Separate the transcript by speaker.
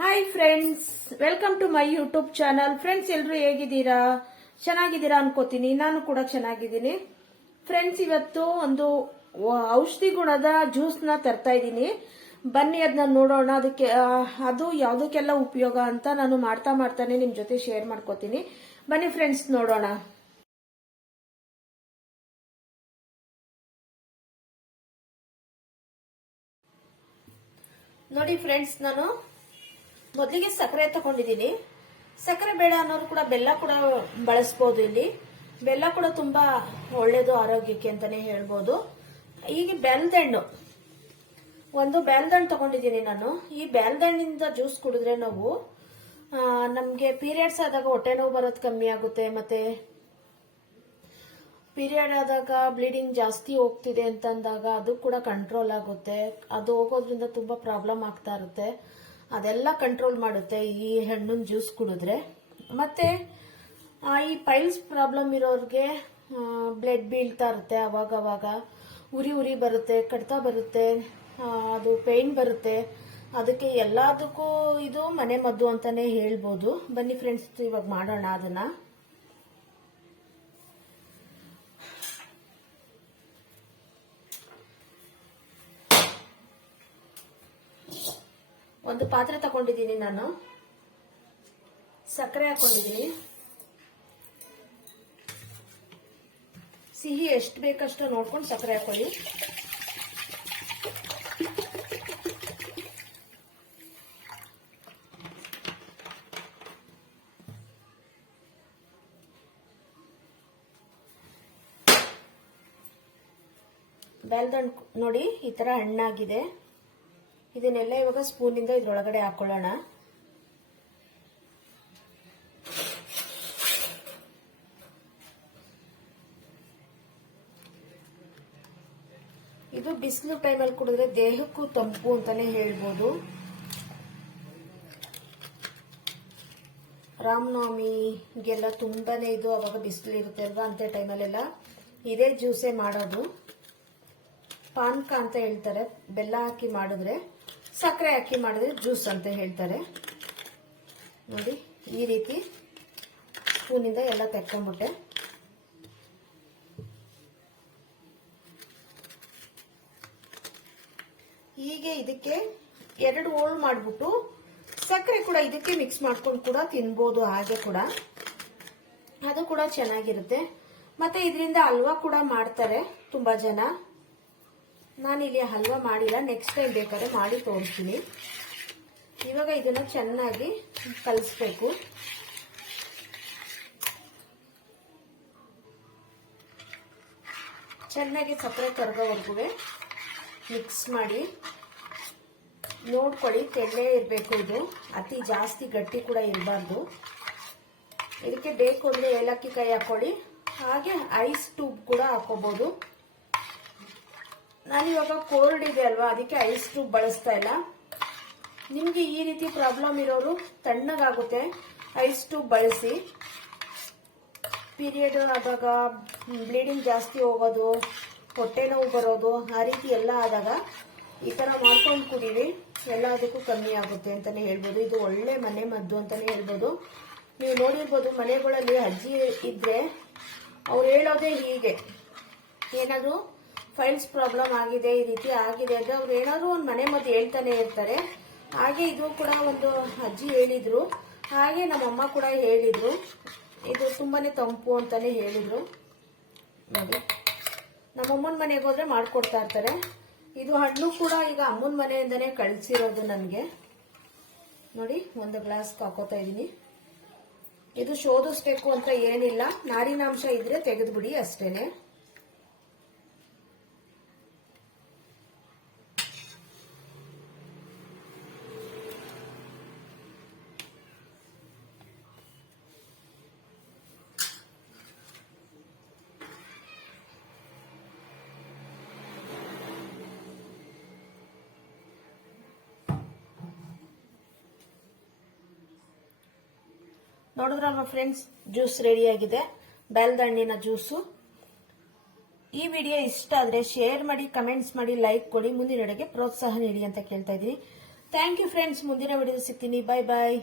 Speaker 1: Hi friends welcome to my YouTube channel friends ಎಲ್ಲರೂ ಹೇಗಿದ್ದೀರಾ? ಚೆನ್ನಾಗಿದ್ದೀರಾ ಅನ್ಕೋತೀನಿ. ನಾನು ಕೂಡ ಚೆನ್ನಾಗಿದ್ದೀನಿ. ಫ್ರೆಂಡ್ಸ್ ಇವತ್ತು ಒಂದು ಔಷಧಿ ಗುಣದ ಜ್ಯೂಸ್ನ ತರ್ತಾ ಇದ್ದೀನಿ. ಬನ್ನಿ ಅದನ್ನ ನೋಡೋಣ. ಅದಕ್ಕೆ ಅದು ಯಾವುದಕ್ಕೆಲ್ಲ ಉಪಯೋಗ ಅಂತ ನಾನು ಮಾಡ್ತಾ ಮಾಡ್ತಾನೆ ನಿಮ್ ಜೊತೆ ಶೇರ್ ಮಾಡ್ಕೋತೀನಿ. ಬನ್ನಿ ಫ್ರೆಂಡ್ಸ್ ನೋಡೋಣ. ನೋಡಿ ಫ್ರೆಂಡ್ಸ್ ನಾನು ಮೊದಲಿಗೆ ಸಕ್ಕರೆ ತಗೊಂಡಿದ್ದೀನಿ. ಸಕ್ಕರೆ ಬೇಡ ಅನ್ನೋರು ಕೂಡ ಬೆಲ್ಲ ಕೂಡ ಬಳಸ್ಬೋದು ಇಲ್ಲಿ. ಬೆಲ್ಲ ಕೂಡ ತುಂಬಾ ಒಳ್ಳೇದು ಆರೋಗ್ಯಕ್ಕೆ ಅಂತಾನೆ ಹೇಳ್ಬೋದು. ಈಗ ಬೆಲ್ದಣ್ಣು. ಒಂದು ಬೆಲ್ದಣ್ಣು ತಗೊಂಡಿದ್ದೀನಿ ನಾನು. ಈ ಬೆಲ್ದಣ್ಣಿಂದ ಜ್ಯೂಸ್ ಕುಡಿದ್ರೆ ನಾವು ನಮ್ಗೆ ಪೀರಿಯಡ್ಸ್ ಆದಾಗ ಹೊಟ್ಟೆ ನೋವು ಬರೋದು ಕಮ್ಮಿ ಆಗುತ್ತೆ, ಮತ್ತೆ ಪೀರಿಯಡ್ ಆದಾಗ ಬ್ಲೀಡಿಂಗ್ ಜಾಸ್ತಿ ಹೋಗ್ತಿದೆ ಅಂತಂದಾಗ ಅದು ಕೂಡ ಕಂಟ್ರೋಲ್ ಆಗುತ್ತೆ. ಅದು ಹೋಗೋದ್ರಿಂದ ತುಂಬಾ ಪ್ರಾಬ್ಲಮ್ ಆಗ್ತಾ ಇರುತ್ತೆ. ಅದೆಲ್ಲ ಕಂಟ್ರೋಲ್ ಮಾಡುತ್ತೆ. ಈ ಹಣ್ಣಿನ ಜ್ಯೂಸ್ ಕುಡಿದ್ರೆ. ಮತ್ತೆ ಈ ಪೈಲ್ಸ್ ಪ್ರಾಬ್ಲಮ್ ಇರೋರಿಗೆ ಬ್ಲಡ್ ಬೀಳ್ತಾ ಇರುತ್ತೆ ಅವಾಗ ಅವಾಗ ಉರಿ ಉರಿ ಬರುತ್ತೆ, ಕಡ್ತ ಬರುತ್ತೆ ಅದು ಪೇನ್ ಬರುತ್ತೆ. ಅದಕ್ಕೆ ಎಲ್ಲದಕ್ಕೂ ಇದು ಮನೆ ಮದ್ದು ಅಂತಾನೆ ಹೇಳ್ಬೋದು. ಬನ್ನಿ ಫ್ರೆಂಡ್ಸ್ ಇವಾಗ ಮಾಡೋಣ ಅದನ್ನ. ಒಂದು ಪಾತ್ರೆ ತಗೊಂಡಿದ್ದೀನಿ ನಾನು. ಸಕ್ಕರೆ ಹಾಕೊಂಡಿದ್ದೀನಿ. ಸಿಹಿ ಎಷ್ಟು ಬೇಕಷ್ಟು ನೋಡ್ಕೊಂಡು ಸಕ್ಕರೆ ಹಾಕೊಳ್ಳಿ. ಬೆಲ್ದಣ್ಣು ನೋಡಿ, ಈ ತರ ಹಣ್ಣಾಗಿದೆ. ಇದನ್ನೆಲ್ಲ ಇವಾಗ ಸ್ಪೂನಿಂದ ಇದ್ರೊಳಗಡೆ ಹಾಕೊಳ್ಳೋಣ. ಇದು ಬಿಸಿಲು ಟೈಮಲ್ಲಿ ಕುಡಿದ್ರೆ ದೇಹಕ್ಕೂ ತಂಪು ಅಂತಾನೆ ಹೇಳ್ಬೋದು. ರಾಮನವಮಿಗೆಲ್ಲ ತುಂಬಾನೇ ಇದು ಅವಾಗ ಬಿಸಿಲು ಇರುತ್ತೆ ಅಲ್ವಾ ಅಂತ ಟೈಮಲ್ಲೆಲ್ಲ. ಇದೇ ಜ್ಯೂಸೇ ಮಾಡೋದು. ಪಾನ್ಕ ಅಂತ ಹೇಳ್ತಾರೆ, ಬೆಲ್ಲ ಹಾಕಿ ಮಾಡಿದ್ರೆ ಸಕ್ಕರೆ ಹಾಕಿ ಮಾಡಿದ್ರೆ ಜ್ಯೂಸ್ ಅಂತ ಹೇಳ್ತಾರೆ. ನೋಡಿ, ಈ ರೀತಿ ಸ್ಪೂನಿಂದ ಎಲ್ಲ ತೆಕ್ಕೊಂಬಿಟ್ಟೆ. ಹೀಗೆ ಇದಕ್ಕೆ ಎರಡು ಹೋಳು ಮಾಡಿಬಿಟ್ಟು ಸಕ್ಕರೆ ಕೂಡ ಇದಕ್ಕೆ ಮಿಕ್ಸ್ ಮಾಡ್ಕೊಂಡು ಕೂಡ ತಿನ್ಬೋದು, ಹಾಗೆ ಕೂಡ. ಅದು ಕೂಡ ಚೆನ್ನಾಗಿರುತ್ತೆ. ಮತ್ತೆ ಇದರಿಂದ ಹಲ್ವಾ ಕೂಡ ಮಾಡ್ತಾರೆ ತುಂಬಾ ಜನ. ನಾನಿಲ್ಲಿ ಹಲ್ವಾ ಮಾಡಿಲ್ಲ. ನೆಕ್ಸ್ಟ್ ಟೈಮ್ ಬೇಕಾದ್ರೆ ಮಾಡಿ ತೋರಿಸ್ತೀನಿ. ಇವಾಗ ಇದನ್ನು ಚೆನ್ನಾಗಿ ಕಲಿಸ್ಬೇಕು. ಚೆನ್ನಾಗಿ ಸಕ್ಕರೆ ಕರ್ಗೋವರೆಗೂ ಮಿಕ್ಸ್ ಮಾಡಿ. ನೋಡ್ಕೊಳ್ಳಿ, ತೆಳ್ಳೆ ಇರಬೇಕು ಇದು. ಅತಿ ಜಾಸ್ತಿ ಗಟ್ಟಿ ಕೂಡ ಇರಬಾರ್ದು. ಇದಕ್ಕೆ ಬೇಕು ಅಂದರೆ ಏಲಕ್ಕಿ ಕೈ ಹಾಕೊಳ್ಳಿ ಹಾಗೆ ಐಸ್ ಟ್ಯೂಬ್ ಕೂಡ ಹಾಕೋಬಹುದು ನಾನಿವಾಗ ಕೋಲ್ಡ್ ಇದೆ ಅಲ್ವಾ? ಅದಕ್ಕೆ ಐಸ್ ಟ್ಯೂಬ್ ಬಳಸ್ತಾ ಇಲ್ಲ. ನಿಮ್ಗೆ ಈ ರೀತಿ ಪ್ರಾಬ್ಲಮ್ ಇರೋರು ತಣ್ಣಗಾಗುತ್ತೆ. ಐಸ್ ಟ್ಯೂಬ್ ಬಳಸಿ. ಪೀರಿಯಡ್ ಆದಾಗ ಬ್ಲೀಡಿಂಗ್ ಜಾಸ್ತಿ ಹೋಗೋದು, ಹೊಟ್ಟೆ ನೋವು ಬರೋದು, ಆ ರೀತಿ ಎಲ್ಲ ಆದಾಗ ಈ ತರ ಮಾಡ್ಕೊಂಡು ಕುಡೀರಿ. ಎಲ್ಲದಕ್ಕೂ ಕಮ್ಮಿ ಆಗುತ್ತೆ ಅಂತಾನೆ ಹೇಳ್ಬೋದು. ಇದು ಒಳ್ಳೆ ಮನೆ ಮದ್ದು ಅಂತಾನೆ ಹೇಳ್ಬೋದು. ನೀವು ನೋಡಿರ್ಬೋದು, ಮನೆಗಳಲ್ಲಿ ಅಜ್ಜಿ ಇದ್ರೆ ಅವ್ರು ಹೇಳೋದೇ ಹೀಗೆ. ಏನಾದ್ರು ಫೈಲ್ಸ್ ಪ್ರಾಬ್ಲಮ್ ಆಗಿದೆ, ಈ ರೀತಿ ಆಗಿದೆ ಅಂದ್ರೆ ಅವ್ರು ಏನಾದರೂ ಒಂದು ಮನೆ ಮದ್ದು ಹೇಳ್ತಾನೆ ಇರ್ತಾರೆ. ಹಾಗೆ ಇದು ಕೂಡ ಒಂದು ಅಜ್ಜಿ ಹೇಳಿದ್ರು. ಹಾಗೆ ನಮ್ಮಮ್ಮ ಕೂಡ ಹೇಳಿದ್ರು. ಇದು ತುಂಬಾನೇ ತಂಪು ಅಂತಲೇ ಹೇಳಿದರು. ನೋಡಿ ನಮ್ಮಮ್ಮನ ಮನೆಗೆ ಹೋದ್ರೆ ಮಾಡ್ಕೊಡ್ತಾ ಇರ್ತಾರೆ. ಇದು ಹಣ್ಣು ಕೂಡ ಈಗ ಅಮ್ಮನ ಮನೆಯಿಂದನೇ ಕಳ್ಸಿರೋದು ನನಗೆ. ನೋಡಿ, ಒಂದು ಗ್ಲಾಸ್ ಹಾಕೋತಾ ಇದ್ದೀನಿ. ಇದು ಶೋಧಿಸ್ಬೇಕು ಅಂತ ಏನಿಲ್ಲ. ನಾರಿನಾಂಶ ಇದ್ರೆ ತೆಗೆದ್ಬಿಡಿ ಅಷ್ಟೇನೆ. ನೋಡಿದ್ರಲ್ವ ಫ್ರೆಂಡ್ಸ್ ಜ್ಯೂಸ್ ರೆಡಿ ಆಗಿದೆ. ಬೆಲ್ದಣ್ಣಿನ ಜ್ಯೂಸು ಈ ವಿಡಿಯೋ ಇಷ್ಟ ಆದ್ರೆ ಶೇರ್ ಮಾಡಿ ಕಮೆಂಟ್ಸ್ ಮಾಡಿ ಲೈಕ್ ಕೊಡಿ. ಮುಂದಿನಡೆಗೆ ಪ್ರೋತ್ಸಾಹ ನೀಡಿ ಅಂತ ಕೇಳ್ತಾ ಇದ್ದೀನಿ. ಥ್ಯಾಂಕ್ ಯು ಫ್ರೆಂಡ್ಸ್ ಮುಂದಿನ ವಿಡಿಯೋ ಸಿಗ್ತೀನಿ. Bye bye